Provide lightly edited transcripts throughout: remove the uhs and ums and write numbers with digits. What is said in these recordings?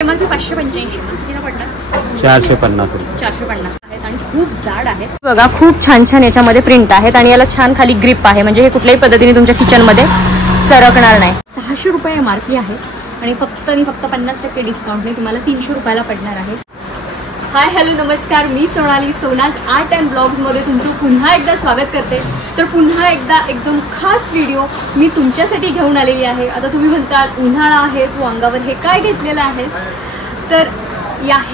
MRP 585 किती पडणार? 450 रुपये. 450 आहेत आणि खूप जाड आहेत बघा. खूप छान छान याच्यामध्ये प्रिंट आहेत आणि याला छान खाली ग्रिप आहे, म्हणजे हे कुठल्याही पद्धतीने तुमच्या किचनमध्ये सरकणार नाही. 600 रुपये MRP आहे आणि फक्त 50% डिस्काउंटने तुम्हाला 300 रुपयाला पडणार आहे. हाय हॅलो नमस्कार, मी सोनाली. सोनाज आर्ट अँड ब्लॉग्समध्ये तुमचं पुन्हा एकदा स्वागत करते. तर पुन्हा एकदा एकदम खास व्हिडिओ मी तुमच्यासाठी घेऊन आलेली आहे. आता तुम्ही म्हणतात उन्हाळा आहे, तू अंगावर हे काय घेतलेलं आहेस, तर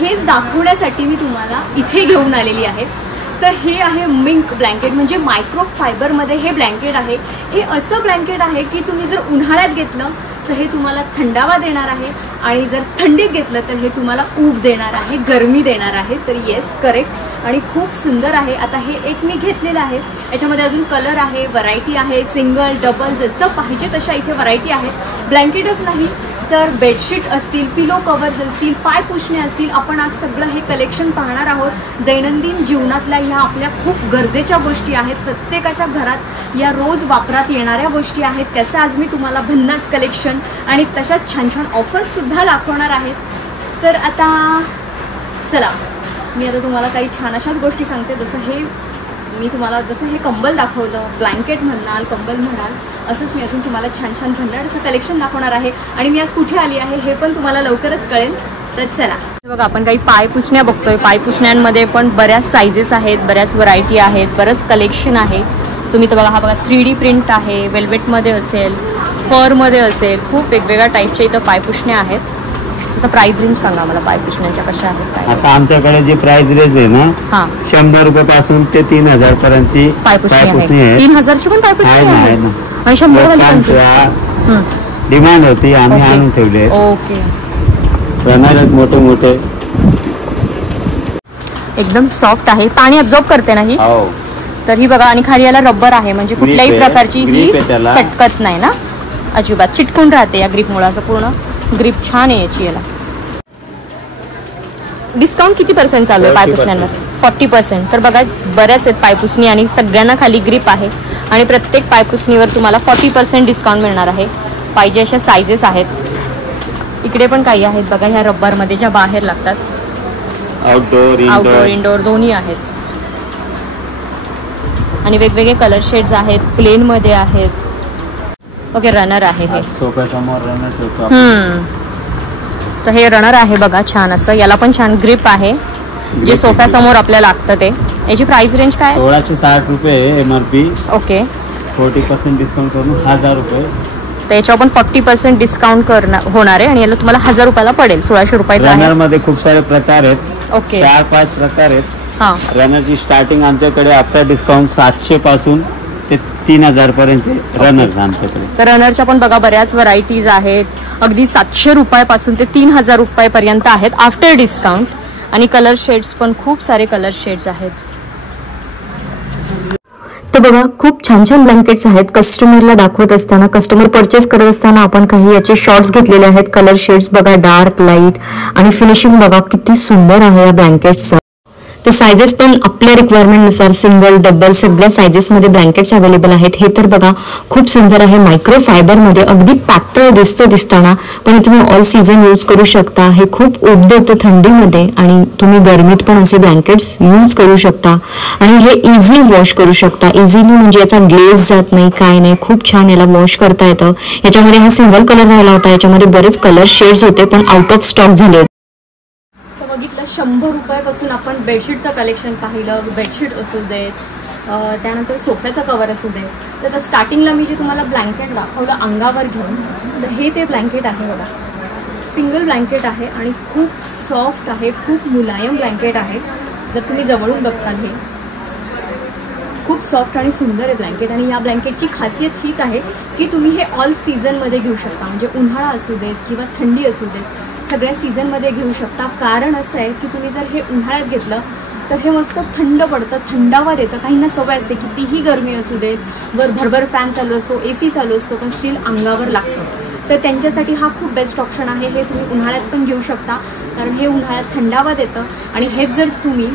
हेच दाखवण्यासाठी मी तुम्हाला इथे घेऊन आलेली आहे. तर हे आहे मिंक ब्लँकेट, म्हणजे मायक्रो फायबरमध्ये हे ब्लँकेट आहे. हे असं ब्लँकेट आहे की तुम्ही जर उन्हाळ्यात घेतलं तर हे तुम्हाला थंडावा देणार आहे आणि जर थंडीत घेतलं तर हे तुम्हाला ऊब देणार आहे, गरमी देणार आहे. तर येस, करेक्ट. आणि खूप सुंदर आहे. आता हे एक मी घेतलेलं आहे, याच्यामध्ये अजून कलर आहे, व्हरायटी आहे, सिंगल डबल जसं पाहिजे तशा इथे व्हरायटी आहे. ब्लँकेटच नाही तर बेडशीट असतील, पिलो कव्हर्स असतील, पाय पुसणे असतील. आपण आज सगळं हे कलेक्शन पाहणार आहोत. दैनंदिन जीवनातल्या ह्या आपल्या खूप गरजेच्या गोष्टी आहेत, प्रत्येकाच्या घरात या रोज वापरात येणाऱ्या गोष्टी आहेत. त्याचं आज मी तुम्हाला भन्नाट कलेक्शन आणि तशाच छान छान ऑफर्ससुद्धा दाखवणार आहेत. तर आता चला, मी आता तुम्हाला काही छान अशाच गोष्टी सांगते. जसं हे मी तुम्हाला जसं हे कंबल दाखवलं, ब्लँकेट म्हणाल, कंबल म्हणाल, असंच मी अजून तुम्हाला छान छान भन्नाट असं कलेक्शन दाखवणार आहे. आणि मी आज कुठे आली आहे हे पण तुम्हाला लवकरच कळेल. तर चला बघा, आपण काही पाय पुसण्या बघतोय. पाय पुसण्यांमध्ये पण बऱ्याच सायझेस आहेत, बऱ्याच व्हरायटी आहेत, बरंच कलेक्शन आहे. तुम्ही तर बघा, हा बघा 3D प्रिंट आहे, वेल्वेटमध्ये असेल, फरमध्ये असेल, खूप वेगवेगळ्या टाईपच्या इथं पाय पुसण्या आहेत. आता प्राइस रेंज सांगा मला पाय पुसण्याच्या कशा आहेत. आता आमच्याकडे जी प्राइस रेंज आहे ना, 100 रुपयापासून ते 3000 पर्यंतची पाय पुसणी आहे. 3000ची पण पाय पुसणी आहे आणि 100 डिमांड होती, आम्ही आणून ठेवले. ओके, रनर मोठे मोठे, एकदम सॉफ्ट आहे, पाणी अब्झॉर्ब करते नाही. तर ही बघा, आणि खाली याला रबर आहे, म्हणजे कुठल्याही प्रकारची ही सटकत नाही ना, अजिबात चिटकून राहते या ग्रिपमुळे. असं पूर्ण ग्रिप छान आहे याची. याला डिस्काउंट किती % चालू आहे पायपुसण्यांवर? 40%. तर बघा, बऱ्याच आहेत पायपुसणी आणि सगळ्यांना खाली ग्रिप आहे आणि प्रत्येक पायपुसणीवर तुम्हाला 40% डिस्काउंट मिळणार आहे. पाहिजे अशा सायझेस आहेत. इकडे पण काही आहेत बघा, ह्या रबरमध्ये ज्या बाहेर लागतात. आउटडोर इनडोर दोन्ही आहेत आणि वेगवेगळे कलर शेड्स आहेत, प्लेन मध्ये आहेत. ओके, रनर आहे हे. तर हे रनर आहे बघा, छान असं. याला पण छान ग्रिप आहे, जे सोफ्यासमोर आपल्याला लागतं ते. याची प्राइस रेंज काय? 1660 रुपये MRP. ओके, 40% डिस्काउंट करून 1000 रुपये. तर याच्यावर पण 40% डिस्काउंट होणार आहे आणि याला तुम्हाला 1000 रुपयाला पडेल. 1600 रुपयाचा. रनर मध्ये खूप सारे प्रकार आहेत. ओके, 4-5 प्रकार आहेत. रनरची स्टार्टिंग आमच्याकडे आफ्टर डिस्काउंट 700 पासून ते 3000 पर्यंत रनर आमच्याकडे. तर रनरच्या पण बघा बऱ्याच व्हरायटीज आहेत. अगदी 700 रुपयापासून ते 3000 रुपयापर्यंत आहेत आफ्टर डिस्काउंट. आणि कलर शेड्स पण खूप सारे कलर शेड्स आहेत. तर बघा, खूप छान छान ब्लँकेट्स आहेत. कस्टमरला दाखवत असताना, कस्टमर परचेस करत असताना आपण काही याचे शॉर्ट्स घेतलेले आहेत. कलर शेड्स बघा, डार्क, लाईट, आणि फिनिशिंग बघा किती सुंदर आहे या ब्लँकेट्सचं. ते सायझेस पण आपल्या रिक्वायरमेंटनुसार सिंगल डबल सगळ्या सायझेसमध्ये ब्लँकेट्स अवेलेबल आहेत. हे तर बघा खूप सुंदर आहे, मायक्रो फायबरमध्ये, अगदी पातळ दिसताना, पण तुम्ही ऑल सीझन यूज करू शकता. हे खूप ऊब देतं थंडीमध्ये आणि तुम्ही गरमीत पण असे ब्लँकेट्स यूज करू शकता. आणि हे इझी वॉश करू शकता, इझिली, म्हणजे याचा ग्लेज जात नाही, काय नाही. खूप छान याला वॉश करता येतं. याच्यामध्ये हा सिंगल कलर राहिला होता, याच्यामध्ये बरेच कलर शेड्स होते पण आउट ऑफ स्टॉक झाले. 100 रुपयापासून आपण बेडशीटचं कलेक्शन पाहिलं. बेडशीट असू देत, त्यानंतर सोफ्याचं कवर असू दे. तर स्टार्टिंगला मी जे तुम्हाला ब्लँकेट दाखवलं अंगावर घेऊन, तर हे ते ब्लँकेट आहे बघा. सिंगल ब्लँकेट आहे आणि खूप सॉफ्ट आहे, खूप मुलायम ब्लँकेट आहे. जर तुम्ही जवळून बघताल, हे खूप सॉफ्ट आणि सुंदर आहे ब्लँकेट. आणि या ब्लँकेटची खासियत हीच आहे की तुम्ही हे ऑल सीझनमध्ये घेऊ शकता, म्हणजे उन्हाळा असू देत किंवा थंडी असू देत, सगळ्या सीझनमध्ये घेऊ शकता. कारण असं आहे की तुम्ही जर हे उन्हाळ्यात घेतलं तर हे मस्त थंड पडतं, थंडावा देतं. काहींना सवय असते कितीही गरमी असू देत, वर भरभर फॅन चालू असतो, AC चालू असतो, पण स्टील अंगावर लागतं. तर त्यांच्यासाठी हा खूप बेस्ट ऑप्शन आहे. हे तुम्ही उन्हाळ्यात पण घेऊ शकता, कारण हे उन्हाळ्यात थंडावा देतं. आणि हेच जर तुम्ही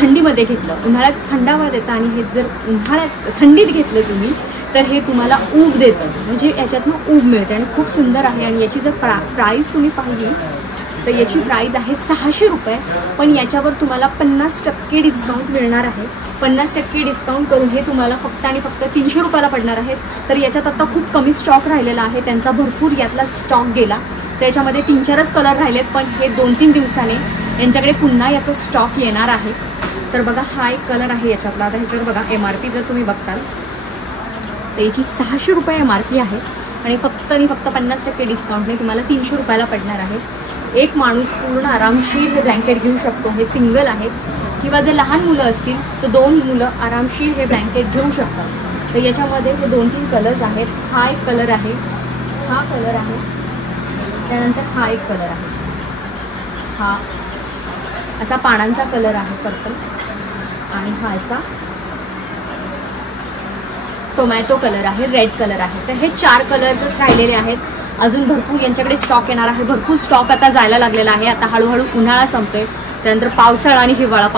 थंडीमध्ये घेतलं, उन्हाळ्यात थंडावा देतं, आणि हे जर उन्हाळ्यात थंडीत घेतलं तुम्ही तर हे तुम्हाला ऊब देतं, म्हणजे याच्यातनं ऊब मिळते आणि खूप सुंदर आहे. आणि याची जर प्राइस तुम्ही पाहिली तर याची प्राइस आहे 600 रुपये, पण याच्यावर तुम्हाला 50% डिस्काउंट मिळणार आहे. 50% डिस्काउंट करून हे तुम्हाला फक्त आणि फक्त 300 रुपयाला पडणार आहेत. तर याच्यात आता खूप कमी स्टॉक राहिलेला आहे, त्यांचा भरपूर यातला स्टॉक गेला. त्याच्यामध्ये 3-4च कलर राहिलेत, पण हे 2-3 दिवसाने यांच्याकडे पुन्हा याचा स्टॉक येणार आहे. तर बघा हा एक कलर आहे याच्यातला. आता ह्याच्यावर बघा MRP जर तुम्ही बघताल तर याची 600 रुपये MRP आहे आणि फक्त 50% डिस्काउंटने तुम्हाला 300 रुपयाला पडणार आहे. एक माणूस पूर्ण आरामशीर हे ब्लँकेट घेऊ शकतो. हे सिंगल आहे किंवा जर लहान मुलं असतील तर 2 मुलं आरामशीर हे ब्लँकेट घेऊ शकतात. तर याच्यामध्ये हे 2-3 कलर्स आहेत. हा एक कलर आहे, हा कलर आहे, त्यानंतर हा एक कलर आहे, हा असा पानांचा कलर आहे पर्पल, आणि हा असा टोमॅटो कलर आहे, रेड कलर आहे. तर हे 4 कलर्सच राहिलेले आहेत. अजून भरपूर यांच्याकडे स्टॉक येणार आहे. भरपूर स्टॉक आता जायला लागलेला आहे. आता हळूहळू उन्हाळा संपतोय, त्यानंतर पावसाळा आणि हिवाळा.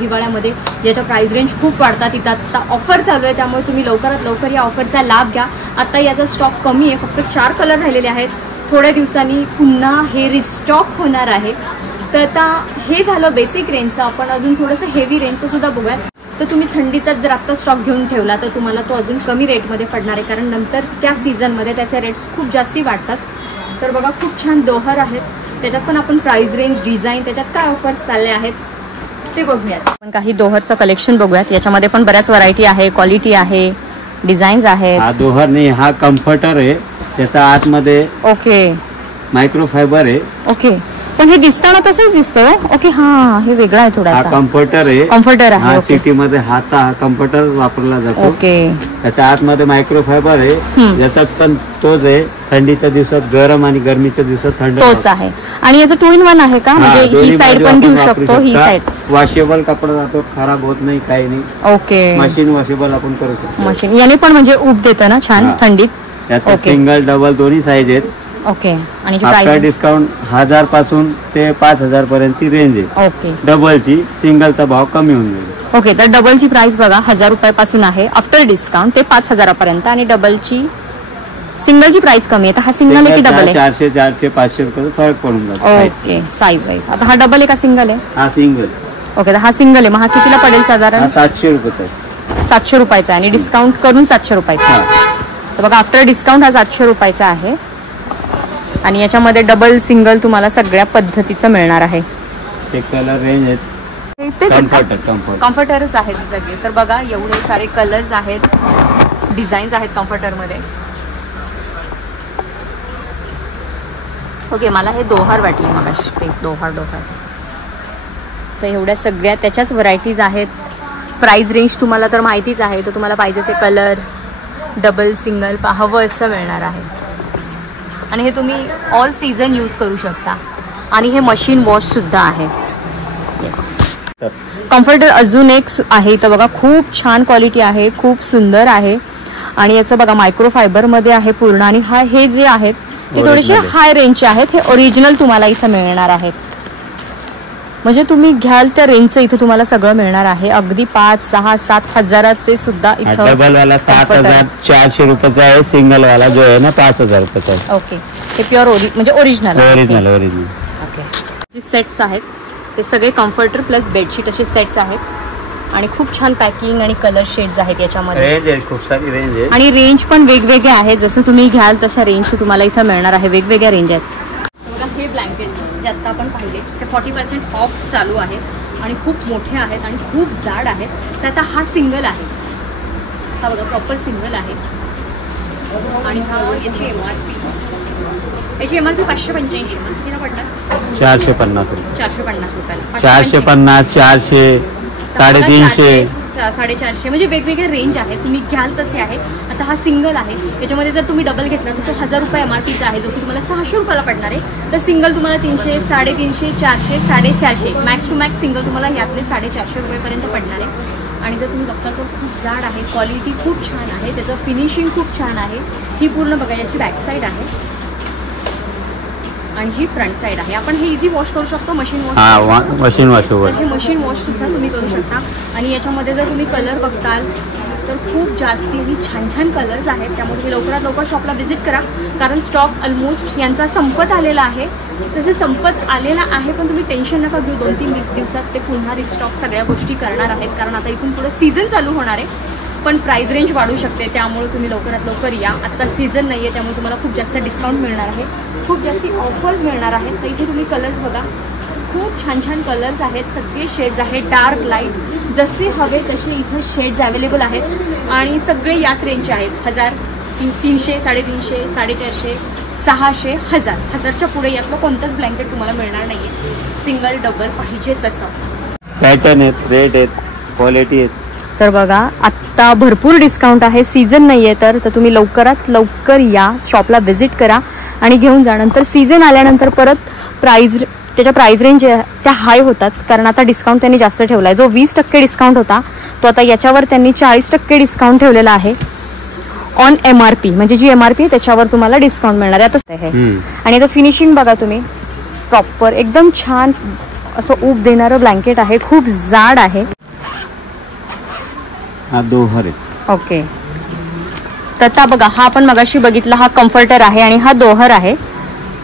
हिवाळ्यामध्ये याच्या प्राइस रेंज खूप वाढतात. इथं आता ऑफर चालू आहे, त्यामुळे तुम्ही लवकरात लवकर या ऑफरचा लाभ घ्या. आता याचा स्टॉक कमी आहे, फक्त 4 कलर राहिलेले आहेत. थोड्या दिवसांनी पुन्हा हे रिस्टॉक होणार आहे. तर आता हे झालं बेसिक रेंजचं. आपण अजून थोडंसं हेवी रेंजचं सुद्धा बघूयात. तर तुम्ही थंडीचाच जर आत्ता स्टॉक घेऊन ठेवला तर तुम्हाला तो अजून कमी रेटमध्ये पडणार आहे, कारण नंतर त्या सीझनमध्ये त्याचे रेट्स खूप जास्ती वाढतात. तर बघा खूप छान दोहर आहेत. त्याच्यात पण आपण प्राइस रेंज, डिझाईन, त्याच्यात काय ऑफर्स चालले आहेत ते बघूयात. आपण काही दोहरचं कलेक्शन बघूयात. याच्यामध्ये पण बऱ्याच व्हरायटी आहे, क्वालिटी आहे, डिझाईन्स आहेत. हा दोहर नाही, हा कम्फर्टर आहे. त्याचा आतमध्ये ओके मायक्रोफायबर आहे. ओके, पण हे दिसताना तसंच दिसतं. ओके, हा हे वेगळा आहे हा थोडासा. कम्फर्टर आहे. कम्फर्टर आहे. हा सिटीमध्ये हा कम्फर्टर वापरला जातो. ओके, त्याच्या आतमध्ये मायक्रोफायबर आहे. ज्याच्यात पण तोच आहे. थंडीच्या दिवसात गरम आणि गरमीच्या दिवसात थंड तोच आहे. आणि याचं 2 in 1 आहे का? म्हणजे ही साइड पण घेऊ शकतो, ही साइड. वॉशेबल कपडा जातो, खराब होत नाही, काही नाही. ओके, मशीन वॉशेबल आपण करू शकतो. मशीन याने पण म्हणजे ऊब देतं ना छान थंडीत. त्यात सिंगल डबल दोन्ही साईज आहेत. ओके, आणि आफ्टर डिस्काउंट 1000 पासून ते 5000 पर्यंतची रेंज आहे. ओके, डबलची. सिंगलचा भाव कमी होऊन जाईल. ओके, तर डबलची प्राइस बघा 1000 रुपयापासून आहे आफ्टर डिस्काउंट ते 5000 पर्यंत, आणि डबलची सिंगलची प्राइस कमी आहे. तर हा सिंगल आहे की डबल आहे? 400 500 रुपयाचा फरक पडून जातो. Okay, size wise. आता हा डबल आहे का सिंगल आहे? हा सिंगल. ओके, तर हा सिंगल आहे. मग हा कितीला पडेल साधारण? 700 रुपयाचा. 700 रुपयाचा आहे, आणि डिस्काउंट करून 700 रुपयाचा. तर बघा आफ्टर डिस्काउंट हा 700 रुपयाचा आहे. आणि याच्यामध्ये डबल सिंगल तुम्हाला सगळ्या पद्धतीचं मिळणार आहे. ते कलर रेंज आहेत. कम्फर्टरच आहेत सगळे. तर बघा एवढे सारे कलर्स आहेत, डिझाईन्स आहेत कम्फर्टरमध्ये. ओके, मला हे दोहार वाटले मगाशी, ते दोहार. तर एवढ्या सगळ्या त्याच्याच व्हरायटीज आहेत. प्राइस रेंज तुम्हाला तर माहितीच आहे. तर तुम्हाला पाहिजे असे कलर, डबल सिंगल हवं असं मिळणार आहे. आणि हे तुम्ही ऑल सीझन यूज करू शकता. आणि हे मशीन वॉश सुद्धा आहे. येस, कम्फर्टर अजून एक आहे. तर बघा खूप छान क्वालिटी आहे, खूप सुंदर आहे. आणि याचं बघा मायक्रोफायबरमध्ये आहे पूर्ण. आणि हे जे आहेत ते थोडेसे हाय रेंजचे आहेत. हे ओरिजिनल तुम्हाला इथं मिळणार आहेत. म्हणजे तुम्ही घ्याल त्या रेंजचं इथं तुम्हाला सगळं मिळणार आहे. अगदी 5, 6, 7 हजाराचे सुद्धा इथं. डबल वाला 7400 रुपयाचा आहे. सिंगल वाला जो आहे ना 5000 रुपयाचा आहे. ओके, हे प्युअर म्हणजे ओरिजिनल. ओके, जे सेट्स आहेत ते सगळे कम्फर्टर प्लस बेडशीट असे सेट्स आहेत. आणि खूप छान पॅकिंग आणि कलर शेड्स आहेत याच्यामध्ये. रेंज आहे, खूप सारी रेंज आहे. आणि रेंज पण वेगवेगळे आहे. जसं तुम्ही घ्याल तशा रेंज तुम्हाला इथं मिळणार आहे. वेगवेगळ्या रेंज आहेत. हे ब्लँकेट्स जे आत्ता आपण पाहिले ते 40% ऑफ चालू आहे. आणि खूप मोठे आहेत आणि खूप जाड आहेत. तर आता हा सिंगल आहे. हा बघा प्रॉपर सिंगल आहे. आणि हा याची MRP 585. कितीला पडणार? 450 रुपये. 450 रुपयाला. 450, 400, 350, 450 म्हणजे वेगवेगळे रेंज आहे. तुम्ही घ्याल तसे आहे. आता हा सिंगल आहे. याच्यामध्ये जर तुम्ही डबल घेतला तर तो 1000 रुपये MRPचा आहे, जो की तुम्हाला 600 रुपयाला पडणार आहे. तर सिंगल तुम्हाला 300, 350, 400, 450 मॅक्स टू मॅक्स सिंगल तुम्हाला यातले 450 रुपयेपर्यंत पडणार आहे. आणि जर तुम्ही बघता तो खूप जाड आहे, क्वालिटी खूप छान आहे, त्याचं फिनिशिंग खूप छान आहे. ही पूर्ण बघा याची बॅक साईड आहे आणि ही फ्रंट साईड आहे. आपण हे इझी वॉश करू शकतो. Machine wash, machine wash. हे मशीन वॉश सुद्धा तुम्ही करू शकता. आणि याच्यामध्ये जर तुम्ही कलर बघताल तर खूप जास्ती आणि छान छान कलर्स आहेत, त्यामुळे तुम्ही लवकरात लवकर शॉपला व्हिजिट करा, कारण स्टॉक ऑलमोस्ट यांचा संपत आलेला आहे. तसे संपत आलेला आहे, पण तुम्ही टेन्शन नका घेऊ, 2-3 दिवसात ते पुन्हा रिस्टॉक सगळ्या गोष्टी करणार आहेत, कारण आता इथून पुढे सीझन चालू होणार आहे. पण प्राइस रेंज वाढू शकते, त्यामुळे तुम्ही लवकरात लवकर या. आता सीझन नाही आहे, त्यामुळे तुम्हाला खूप जास्त डिस्काउंट मिळणार आहे, खूप जास्ती ऑफर्स मिळणार आहेत. तर इथे तुम्ही कलर्स बघा, खूप छान छान कलर्स आहेत, सगळे शेड्स आहेत, डार्क लाईट जसे हवे तसे इथं शेड्स अवेलेबल आहेत आणि सगळे याच रेंजचे आहेत. 1000, 300, 350, 450, 600, 1000. 1000च्या पुढे यातलं कोणतंच ब्लँकेट तुम्हाला मिळणार नाही आहे, सिंगल डबल पाहिजे तसं. पॅटर्न आहेत, रेट आहेत, क्वालिटी आहेत. तर बघा आत्ता भरपूर डिस्काउंट आहे, सीझन नाही आहे तर तुम्ही लवकरात लवकर या, शॉपला व्हिजिट करा आणि घेऊन जा. नंतर सीझन आल्यानंतर परत त्याच्या प्राइस रेंज त्या हाय होतात, कारण आता डिस्काउंट त्यांनी जास्त ठेवला आहे. जो 20% डिस्काउंट होता तो आता याच्यावर त्यांनी 40% डिस्काउंट ठेवलेला आहे ऑन MRP, म्हणजे जी MRP आहे त्याच्यावर तुम्हाला डिस्काउंट मिळणार आहे. आणि याचं फिनिशिंग बघा तुम्ही, प्रॉपर एकदम छान असं ऊब देणारं ब्लँकेट आहे, खूप जाड आहे. हा दोहर आहे. ओके, तर आता बघा हा आपण मगाशी बघितला हा कम्फर्टर आहे आणि हा दोहर आहे.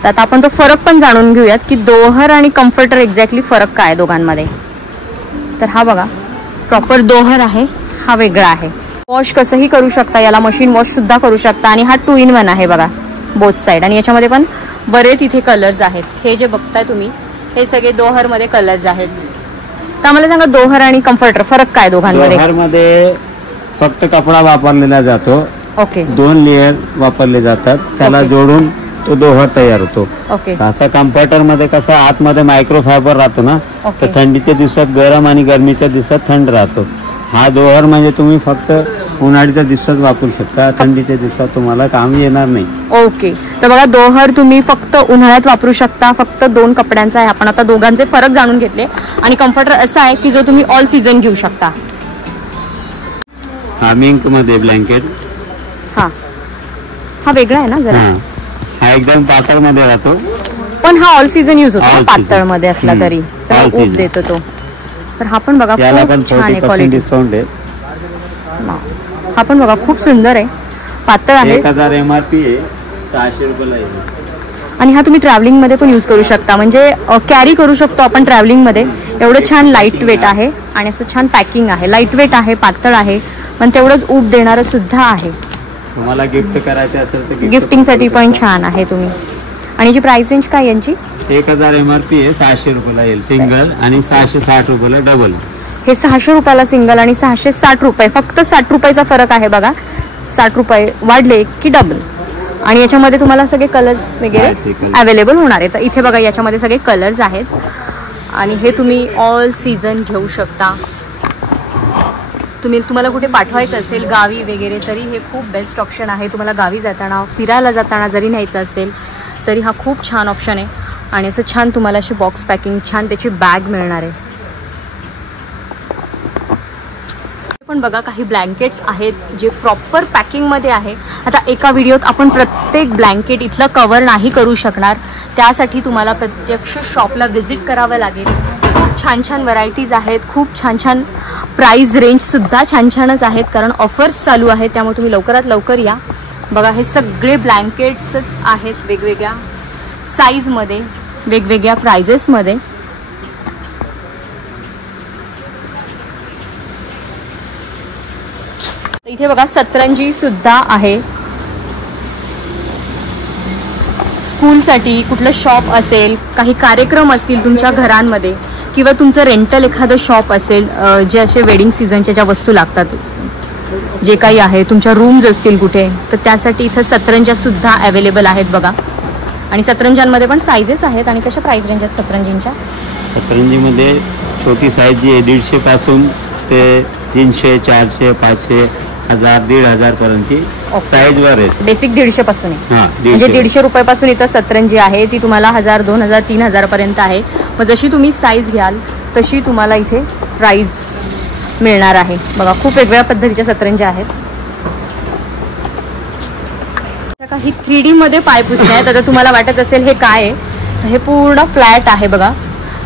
तर आता आपण तो फरक पण जाणून घेऊयात की दोहर आणि कम्फर्टर एक्झॅक्टली फरक काय आहे दोघांमध्ये. तर हा बघा प्रॉपर दोहर आहे, हा वेगळा आहे. वॉश कसंही करू शकता, याला मशीन वॉश सुद्धा करू शकता. आणि हा 2 in 1 आहे बघा बोथ साईड. आणि याच्यामध्ये पण बरेच इथे कलर्स आहेत. हे जे बघताय तुम्ही हे सगळे दोहर मध्ये कलर्स आहेत. तर आम्हाला सांगा दोहर आणि कम्फर्टर फरक काय दोघांमध्ये. दोहर मध्ये फक्त कपडा वापरलेला जातो. ओके, 2 लेअर वापरले जातात, त्याला जोडून तो दोहर तयार होतो. ओके, आता कम्फर्टर मध्ये कसं आतमध्ये मायक्रोफायबर राहतो ना, तर थंडीच्या दिवसात गरम आणि गरमीच्या दिवसात थंड राहतो. हा दोहर म्हणजे तुम्ही फक्त उन्हाळ्याच्या दिवसात वापरू शकता, थंडीच्या दिवसात तुम्हाला काम येणार नाही. ओके, तर बघा दोहर तुम्ही फक्त उन्हाळ्यात वापरू शकता, फक्त 2 कपड्यांचा आहे. आपण आता दोघांचे फरक जाणून घेतले. आणि कम्फर्टर असा आहे की जो तुम्ही ऑल सीझन घेऊ शकता. हा मिंक मध्ये ब्लँकेट, हा वेगळा आहे ना जरा, हा एकदम पातळ मध्ये राहतो, पण हा ऑल सीझन यूज होतो, पातळ मध्ये असला तरी तर ऊब देतो तो. तर हा पण बघा खूप छान आहे, क्वालिटी डिस्काउंट आहे. हा पण बघा खूप सुंदर आहे, पातळ आहे. 1000 MRP आहे, 600 रुपयाला आहे. आणि हा तुम्ही ट्रॅव्हलिंग मध्ये पण यूज करू शकता, म्हणजे कॅरी करू शकतो आपण ट्रॅव्हलिंग मध्ये. एवढं छान लाईट वेट आहे आणि असं छान पॅकिंग आहे, लाईट वेट आहे, पातळ आहे, पण तेवढंच ऊब देणारं सुद्धा आहे. तुम्हाला गिफ्ट करायचे असेल तर गिफ्टिंग साठी पण छान आहे तुम्ही. आणि जी प्राइस रेंज काय यांची. 1000 MRP आहे, 600 रुपयाला येईल सिंगल आणि 660 रुपयाला डबल. हे 600 रुपयाला सिंगल आणि 660 रुपये, फक्त 60 रुपयाचा फरक आहे बघा. 60 रुपये वाढले की डबल. आणि याच्यामध्ये तुम्हाला सगळे कलर्स वगैरे अवेलेबल होणार आहे. तर इथे बघा याच्यामध्ये सगळे कलर्स आहेत आणि हे तुम्ही ऑल सीझन घेऊ शकता. तुम्हाला कुठे पाठवायचं असेल गावी वगैरे तरी हे खूप बेस्ट ऑप्शन आहे. तुम्हाला गावी जाताना फिरायला जाताना जरी न्यायचं असेल तरी हा खूप छान ऑप्शन आहे. आणि असं छान तुम्हाला अशी बॉक्स पॅकिंग छान त्याची बॅग मिळणार आहे. पण बघा काही ब्लँकेट्स आहेत जे प्रॉपर पॅकिंगमध्ये आहे. आता एका व्हिडिओत आपण प्रत्येक ब्लँकेट इथलं कव्हर नाही करू शकणार, त्यासाठी तुम्हाला प्रत्यक्ष शॉपला व्हिजिट करावं लागेल. खूप छान छान व्हरायटीज आहेत, खूप छान छान प्राइस रेंजसुद्धा छान छानच आहेत, कारण ऑफर्स चालू आहेत. त्यामुळे तुम्ही लवकरात लवकर या. बघा हे सगळे ब्लँकेट्सच आहेत वेगवेगळ्या साईजमध्ये, वेगवेगळ्या प्राइजेसमध्ये. इथे बघा सतरंजी सुद्धा आहे. स्कूलसाठी कुठलं शॉप असेल, काही कार्यक्रम असतील तुमच्या घरांमध्ये, किंवा तुमचं रेंटल एखादं शॉप असेल, जे असे वेडिंग सीझनच्या ज्या वस्तू लागतात जे काही आहे, तुमच्या रूम्स असतील कुठे, तर त्यासाठी इथं सतरंज्या सुद्धा अवेलेबल आहेत बघा. आणि सतरंजांमध्ये पण साईजेस आहेत. आणि कशा प्राइस रेंज आहेत सतरंजींच्या. सतरंजीमध्ये छोटी साईज जी आहे 150 पासून ते 300, 400, 500, 1000, 1500 पर्यंत साईज वर आहे. बेसिक 150 पासून आहे, म्हणजे 150 रुपयापासून इथं सतरंजी आहे. ती तुम्हाला 1000, 2000, 3000 पर्यंत आहे. मग जशी तुम्ही साईज घ्याल तशी तुम्हाला इथे प्राइस मिळणार आहे. बघा खूप वेगवेगळ्या पद्धतीच्या सतरंज्या आहेत. काही 3D मध्ये पायपुसणे आहेत. आता तुम्हाला वाटत असेल हे काय आहे, तर हे पूर्ण फ्लॅट आहे बघा.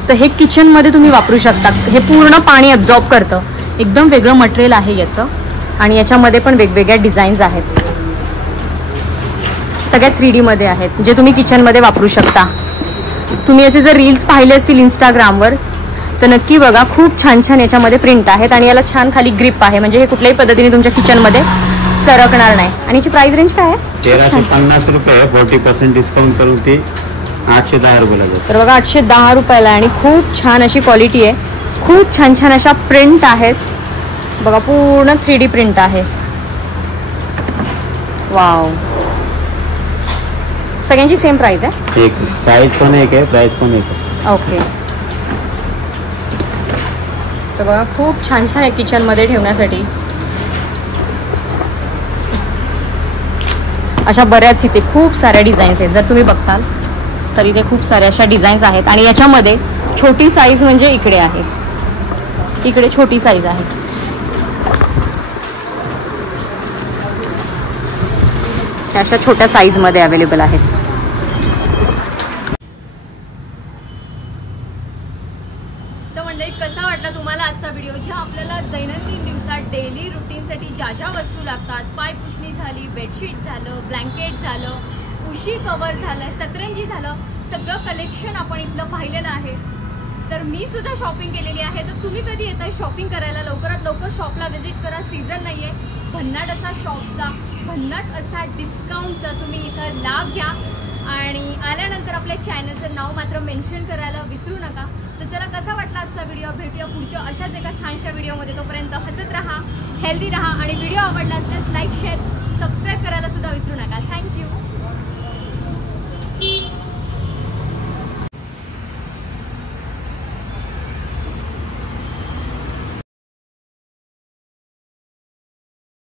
तर हे किचन मध्ये तुम्ही वापरू शकता. हे पूर्ण पाणी ॲब्झॉर्ब करतं, एकदम वेगळं मटेरियल आहे याचं. आणि याच्यामध्ये पण वेगवेगळ्या डिझाईन्स आहेत. सगळ्या 3D मध्ये आहेत, जे तुम्ही किचनमध्ये वापरू शकता. तुम्ही असे जर रील्स पाहिले असतील इंस्टाग्रामवर तर नक्की बघा. खूप छान छान याच्यामध्ये प्रिंट आहेत आणि याला छान खाली ग्रिप आहे, म्हणजे हे कुठल्याही पद्धतीने तुमच्या किचनमध्ये सरकणार नाही. आणि याची प्राइस रेंज काय आहे? 1350 रुपये. 40% डिस्काउंट करून ते 810 रुपयाला जाते. तर बघा 810 रुपयाला आणि खूप छान अशी क्वालिटी आहे. खूप छान छान अशा प्रिंट आहेत बघा, पूर्ण 3D प्रिंट आहे. वाव. सगळ्यांची सेम प्राइस आहे? एक साईज पण एक आहे, प्राइस पण एक आहे. ओके. तर बघा खूप छान छान आहे किचनमध्ये ठेवण्यासाठी. अशा बऱ्याच इथे खूप साऱ्या डिझाईन्स आहेत. जर तुम्ही बघताल तर इथे खूप साऱ्या अशा डिझाईन्स आहेत आणि याच्यामध्ये छोटी साईज म्हणजे इकडे आहे, इकडे छोटी साईज आहे. अशा छोट्या साईजमध्ये अवेलेबल आहेत. तर मंडळी, कसा वाटला तुम्हाला आजचा व्हिडिओ? ज्या आपल्याला दैनंदिन दिवसात डेली रुटीनसाठी ज्या ज्या वस्तू लागतात, पायपुसणी झाली, बेडशीट झालं, ब्लँकेट झालं, उशी कवर झालं, सतरंजी झालं, सगळं कलेक्शन आपण इथलं पाहिलेलं आहे. तर मी सुद्धा शॉपिंग केलेली आहे. तर तुम्ही कधी येताय शॉपिंग करायला, लवकरात लवकर शॉपला व्हिजिट करा. सीझन नाही आहे, भन्नाट असा शॉपचा, भन्नाट असा डिस्काउंटचा तुम्ही इथं लाभ घ्या. आणि आल्यानंतर आपल्या चॅनलचं नाव मात्र मेन्शन करायला विसरू नका. तर चला, कसा वाटला आजचा व्हिडिओ? भेटूया पुढच्या अशाच एका छानशा व्हिडिओमध्ये. तोपर्यंत हसत राहा, हेल्दी राहा आणि व्हिडिओ आवडला असल्यास लाईक, शेअर, सबस्क्राईब